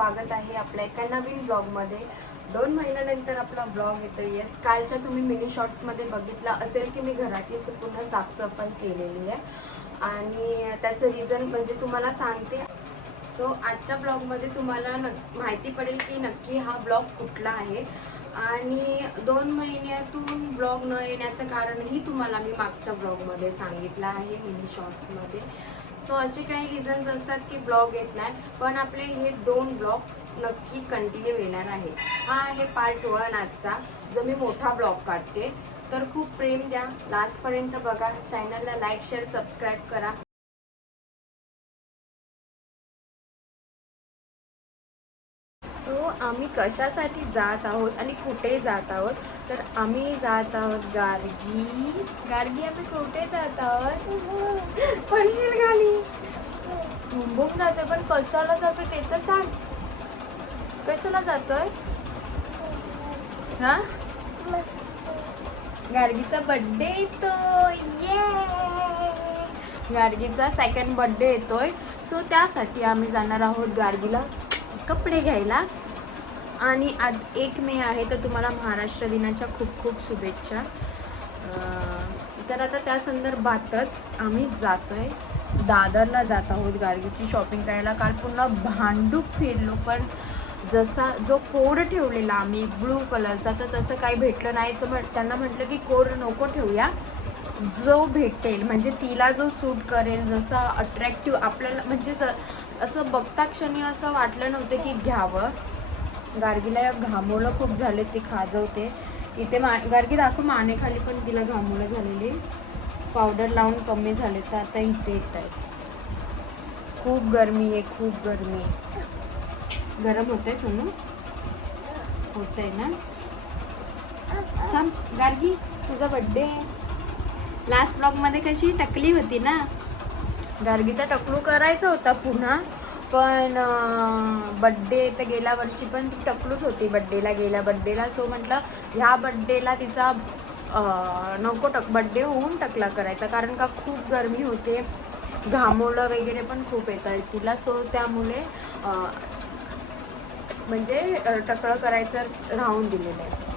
स्वागत आहे आपल्या एका नवीन ब्लॉगमध्ये। 2 महिन्यानंतर आपला ब्लॉग येतो। येस, कालच्या तुम्ही मिनी शॉर्ट्समध्ये बघितला असेल की मी घराची पूर्ण साफसफाई केलेली आहे आणि त्याचं रिझन म्हणजे तुम्हाला सांगते। सो आजच्या ब्लॉगमध्ये तुम्हाला माहिती पडेल की नक्की हा ब्लॉग कुठला आहे आणि 2 महिन्यातून ब्लॉग न येण्याचं कारणही तुम्हाला मी मागच्या ब्लॉगमध्ये सांगितलं आहे मिनी शॉर्ट्समध्ये। सो असे काही रिझन्स असतात की ब्लॉग येत नाही, पण आपले हे 2 ब्लॉग नक्की कंटिन्यू येणार आहे। हा आहे पार्ट 1 आजचा, जो मी मोठा ब्लॉग काढते। तर खूप प्रेम द्या, लास्टपर्यंत बघा, चॅनलला लाईक शेअर सबस्क्राईब करा। सो आम्ही कशासाठी जात आहोत आणि कुठे जात आहोत, तर आम्ही जात आहोत गार्गी। आम्ही कुठे जात आहोत? पडशील खाली। मुंबईत जातोय, पण कशाला जातोय ते तर सांग। कशाला जातोय? हा, गार्गीचा बर्थडे येतोय। ये, गार्गीचा 2nd बर्थडे येतोय। सो त्यासाठी आम्ही जाणार आहोत गार्गीला कपडे घ्यायला। आणि आज 1 मे आहे, तर तुम्हाला महाराष्ट्र दिनाच्या खूप खूप शुभेच्छा। तर आता त्या संदर्भातच आम्ही जातोय, दादरला जात आहोत गार्गीची शॉपिंग करायला। काल पुन्हा भांडूप फिरलो, पण जसा जो कोड ठेवलेला आम्ही ब्लू कलरचा, तर तसं काही भेटलं नाही। तर त्यांना म्हटलं की कोड नको ठेवूया, जो भेटेल म्हणजे तिला जो सूट करेल, जसा अट्रॅक्टिव्ह आपल्याला म्हणजे असं बघता क्षणी असं वाटलं नव्हतं की घ्यावं। गार्गीला घामोळं खूप झाले, ते खाजवते इथे। गार्गी दाखव माने खाली, पण तिला घामोळं झालेली, पावडर लावून कमी झाले, तर आता इथे येत आहे। खूप गरमी आहे, खूप गरमी आहे। गरम होतंय सोनू? होतंय ना? थांब गार्गी, तुझा बर्थडे आहे। लास्ट ब्लॉगमध्ये कशी टकली होती ना, गार्गीचा टकलू करायचा होता पुन्हा, पण बड्डे तर गेल्या वर्षी पण ती टकलूच होती गेल्या बड्डेला। सो म्हटलं ह्या बड्डेला तिचा नको बड्डे होऊन टकला करायचा, कारण का खूप गरमी होते, घामोळं वगैरे पण खूप येतात तिला। सो त्यामुळे म्हणजे टकलं करायचं राहून दिलेलं आहे।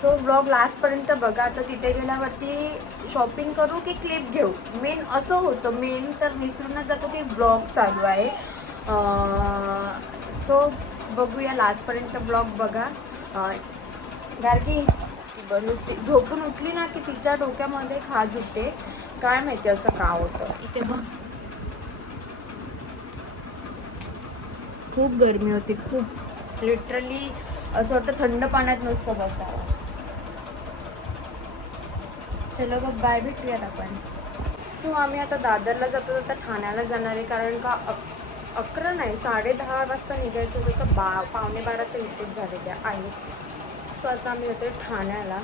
सो ब्लॉग लास्टपर्यंत बघा। तर तिथे गेल्यावरती शॉपिंग करू की क्लिप घेऊ, मेन असं होतं। मेन तर विसरूनच जातो की ब्लॉग चालू आहे। सो बघूया, लास्टपर्यंत ब्लॉग बघा। गार्गी ती नुसती झोपून उठली ना की तिच्या डोक्यामध्ये खाज उठते, काय माहिती असं का होतं। इथे बघ, खूप गरमी होती, खूप लिटरली असं वाटतं थंड पाण्यात नुसतं बसावं। चलो मग बाय, भेटूयात आपण। सो आम्ही आता दादरला जातो, आता ठाण्याला जाणार आहे, कारण का 11 नाही 10:30 वाजता निघायचं होतं, तर 11:45 तर इथेच झालेल्या आहेत। सो आता आम्ही येतोय ठाण्याला।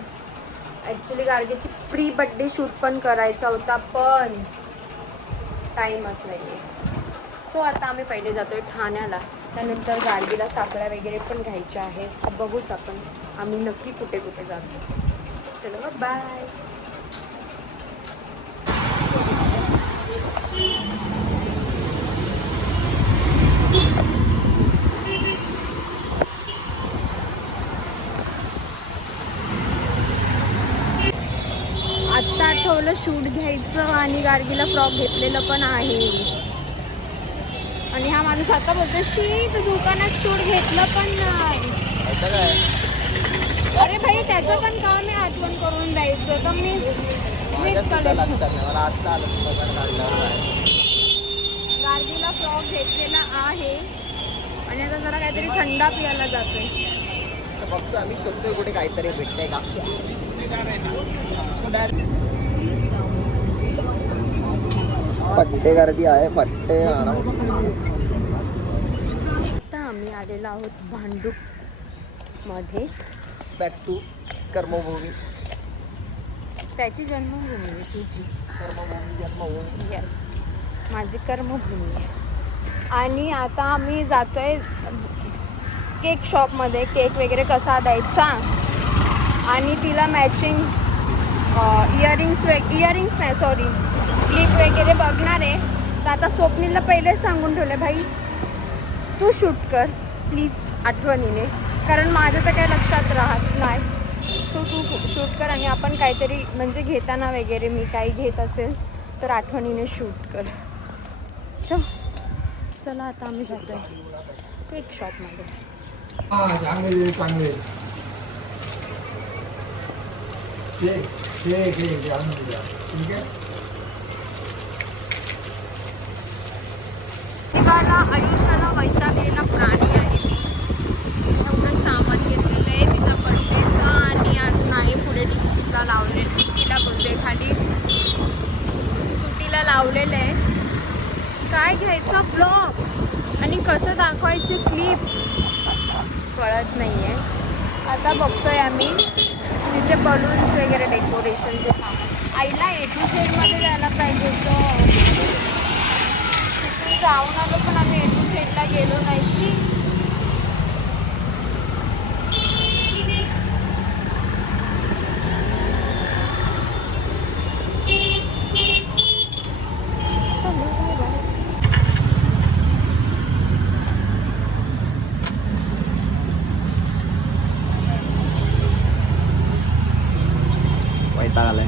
ॲक्च्युली गार्गीची प्री बड्डे शूट पण करायचा होता, पण टाईमच नाही आहे। सो आता आम्ही पहिले जातोय ठाण्याला, त्यानंतर गार्गीला साखळ्या वगैरे पण घ्यायच्या आहेत। बघूच आपण आम्ही नक्की कुठे कुठे जातो। चलो मग बाय। आत्ता आठवलं शूट घ्यायचं, आणि गार्गीला फ्रॉक घेतलेलं पण आहे। आणि हा माणूस आता बोलतो शीट दुकानात शूट घेतलं पण नाही। अरे भाई, त्याचं पण काम आहे आठवण करून द्यायचं, तर मीच कलेक्शन। गार्गीला फ्रॉक घेतलेला आहे आणि आता जरा काहीतरी थंडा पियाला जातोय। फक्त आम्ही शोधतोय कुठे काहीतरी भेटतंय का। फट्टे गर्दी आहे, फट्टे आणा। आता आम्ही आलेलो आहोत भांडूप मध्ये, बॅक टू कर्मभूमी। त्याची जन्मभूमी आहे, तुझी जन्मभूमी। यस, माझी कर्मभूमी आहे। आणि आता आम्ही जातोय केक शॉपमध्ये, केक वगैरे कसा द्यायचा आणि तिला मॅचिंग इयरिंग्स नाही सॉरी क्लिप वगैरे बघणार आहे। तर आता स्वप्नीलला पहिले सांगून ठेवले, भाई तू शूट कर प्लीज आठवणीने, कारण माझं तर काही लक्षात राहत नाही. सो तू शूट कर आणि आपण काहीतरी म्हणजे घेताना वगैरे मी काही घेत असेल तर आठवणीने शूट कर. चला आता आम्ही जातो आहे केक शॉपमध्ये. चांगले चांगले ठीक आहे. दिवाला आयुष्याला वैतागलेला प्राणी आहे मी. एवढं सामान घेतलेलं आहे तिचा बर्थडेचा आणि अजून आहे पुढे टिकटीला लावले, टिकटीला बोलते खाली स्कूटीला लावलेलं आहे. काय घ्यायचा ब्लॉग आणि कसं दाखवायचे क्लिप्स कळत नाही आहे. आता बघतोय आम्ही तिचे बलून्स वगैरे डेकोरेशनचे सामान. आईला A to Z मध्ये जायला पाहिजे होतं. तिथून जाऊन आलो पण आम्ही A to Z ला गेलो नाही. वैताग आलाय.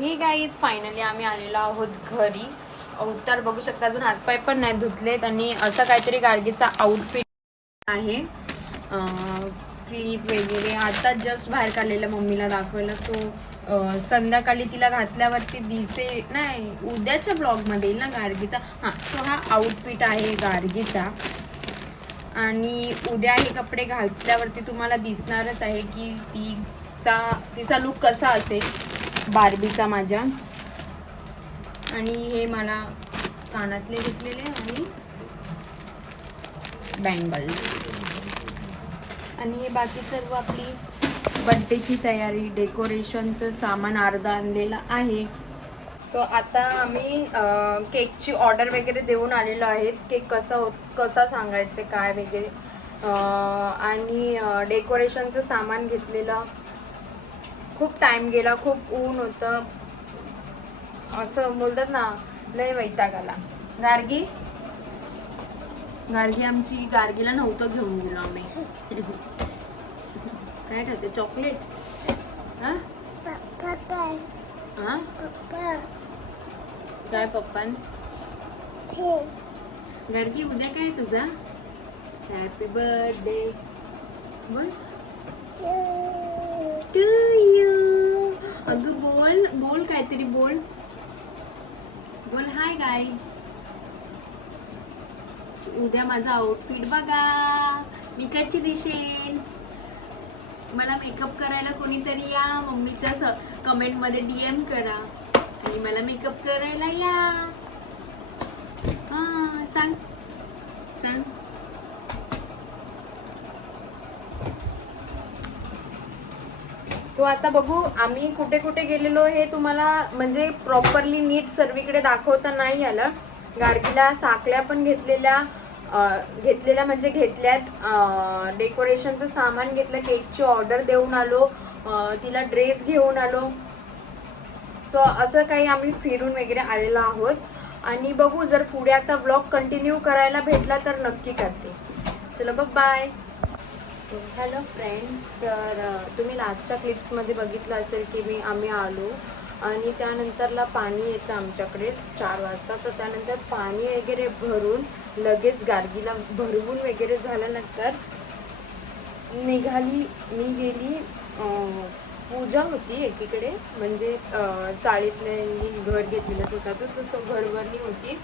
ही गाईज फायनली आम्ही आलेलो आहोत घरी. तर बघू शकता अजून हातपाय पण नाही धुतलेत आणि असं काहीतरी गार्गीचा आउटफिट आहे. क्लिप वगैरे आता जस्ट बाहेर काढलेला मम्मीला दाखवायला. तो संध्याकाळी तिला घातल्यावरती दिसे नाही उद्याच्या ब्लॉगमध्ये येईल ना गार्गीचा. हां तो हा आउटफिट आहे गार्गीचा आणि उद्या हे कपडे घातल्यावरती तुम्हाला दिसणारच आहे की तिचा लुक कसा असेल बार्बीचा माझ्या. आणि हे मला कानातले घेतलेले आणि बँगल्स आणि हे बाकी सर्व आपली बड्डेची तयारी डेकोरेशनचं सामान अर्धा आणलेलं आहे. सो आता आम्ही केकची ऑर्डर वगैरे देऊन आलेलो आहेत. केक कसा सांगायचं काय वगैरे आणि डेकोरेशनचं सामान घेतलेलं. खूप टाईम गेला, खूप ऊन होतं, असं बोलतात ना लय वैताग आला. गार्गी आमची गार्गीला नव्हतं घेऊन गेलो आम्ही. काय खाते चॉकलेट? हां हां काय पप्पान? गार्गी उद्या काय तुझा? हॅपी बर्थडे बोल टू यू. अगं बोल बोल काहीतरी बोल बोल. हाय गाईज उद्या माझा आउटफिट बघा मी कशी दिसेन. मला मेकअप करायला कोणीतरी या. मम्मीच्या कमेंटमध्ये DM करा आणि मला मेकअप करायला या. हां सांग सांग. सो आता बघू आम्ही कुठे कुठे गेलेलो हे तुम्हाला म्हणजे प्रॉपरली नीट सर्वीकडे दाखवता नाही आलं. गार्गीला साखल्या पण घेतलेल्या म्हणजे घेतल्यात. डेकोरेशनचं सामान घेतलं, केकची ऑर्डर देऊन आलो, तिला ड्रेस घेऊन आलो. सो असं काही आम्ही फिरून वगैरे आलेलो आहोत. आणि बघू जर पुढे आता व्लॉग कंटिन्यू करायला भेटला तर नक्की करते. चलो बाय. सो हॅलो फ्रेंड्स, तर तुम्ही लास्टच्या क्लिप्समध्ये बघितलं असेल की आम्ही आलो आणि त्यानंतरला पाणी येतं आमच्याकडे 4 वाजता. तर त्यानंतर पाणी वगैरे भरून लगेच गार्गीला भरवून वगैरे झाल्यानंतर निघाली. मी गेली, पूजा होती एकीकडे म्हणजे चाळीतल्यांनी घर घेतलेलं स्वतःचं, तसं घरभरणी होती.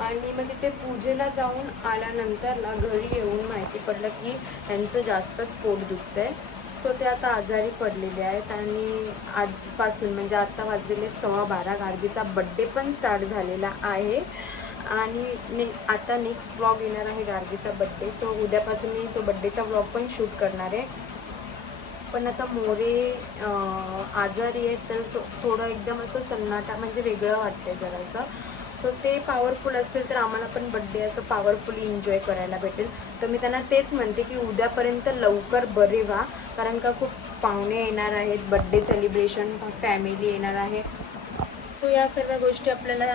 आणि मग तिथे पूजेला जाऊन आल्यानंतरला घरी येऊन माहिती पडलं की त्यांचं जास्तच पोट दुखतं आहे. सो ते आता आजारी पडलेले आहेत आणि आजपासून म्हणजे आत्ता वाजलेले 12:15 गार्गीचा बड्डे पण स्टार्ट झालेला आहे. आणि आता नेक्स्ट व्लॉग येणार आहे गार्गीचा बड्डे. सो उद्यापासून मी तो बड्डेचा व्लॉग पण शूट करणार आहे. पण आता मोरे आजारी आहेत तर थोडं एकदम असं सन्नाटा म्हणजे वेगळं वाटतंय जरासं. सो ते पॉवरफुल असेल तर आम्हाला पण बड्डे असं पॉवरफुली एन्जॉय करायला भेटेल. तर मी त्यांना तेच म्हणते की उद्यापर्यंत लवकर बरे व्हा, कारण का खूप पाहुणे येणार आहेत, बड्डे सेलिब्रेशन फॅमिली येणार आहे. सो या सर्व गोष्टी आपल्याला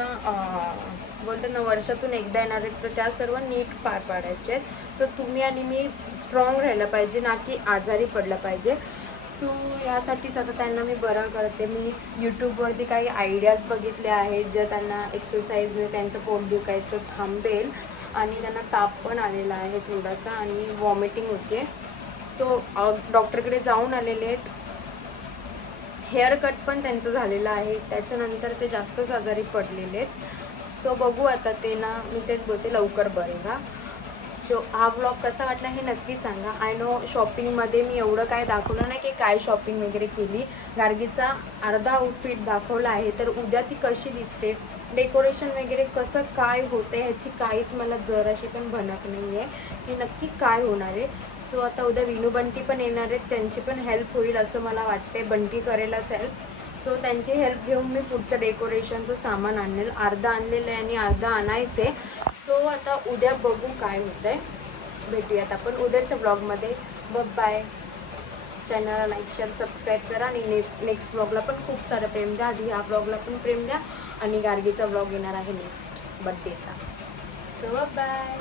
बोलतात ना वर्षातून एकदा येणार आहेत, तर त्या सर्व नीट पार पाडायच्या आहेत. सो तुम्ही आणि मी स्ट्रॉंग राहायला पाहिजे, ना की आजारी पडलं पाहिजे. सो यासाठीच आता त्यांना मी बरं करते. मी यूट्यूबवरती काही आयडियाज बघितले आहेत ज्या त्यांना एक्सरसाइजने त्यांचं पोट दुखायचं थांबेल, आणि त्यांना ताप पण आलेला आहे थोडासा आणि वॉमिटिंग होते. सो डॉक्टरकडे जाऊन आलेले आहेत. हेअर कट पण त्यांचं झालेलं आहे, त्याच्यानंतर ते जास्तच आजारी पडलेले आहेत. सो बघू आता ते ना, मी तेच बोलते लवकर बरे व्हा. सो हा व्लॉग कसा वाटला हे नक्की सांगा. आय नो शॉपिंगमध्ये मी एवढं काय दाखवलं नाही की काय शॉपिंग वगैरे केली. गार्गीचा अर्धा आउटफिट दाखवला आहे, तर उद्या ती कशी दिसते, डेकोरेशन वगैरे कसं काय होतं ह्याची काहीच मला जराशी पण भनक नाही आहे की नक्की काय होणार आहे. सो आता उद्या विनू बंटी पण येणार आहेत, त्यांची पण हेल्प होईल असं मला वाटते. बंटी करेलच हेल्प. सो त्यांची हेल्प घेऊन मी पुढचं डेकोरेशनचं सामान आणेल. अर्धा आणलेलं आहे आणि अर्धा आणायचं आहे. सो आता उद्या बघू काय होतं आहे. भेटूयात आपण उद्याच्या ब्लॉगमध्ये. बाय. चॅनलला लाईक शेअर सबस्क्राईब करा आणि नेक्स्ट ब्लॉगला पण खूप सारं प्रेम द्या. आधी ह्या ब्लॉगला पण प्रेम द्या आणि गार्गीचा ब्लॉग येणार आहे नेक्स्ट बड्डेचा. So bye.